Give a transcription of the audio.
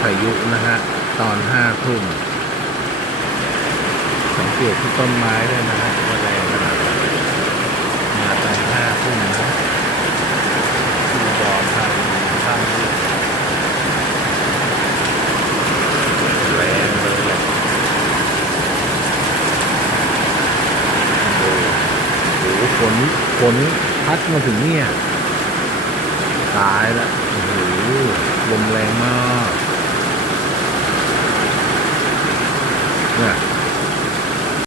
พายุนะฮะตอน5 ทุ่มสังเกตที่ต้นไม้ด้วยนะฮะว่าแรงขนาดไหนมาตอน5 ทุ่มนะที่อุดรธานีข้างที่แรงเลยแหละโอ้โหฝนพัดมาถึงเนี่ยตายละโอ้โหลมแรงมากเนี่ย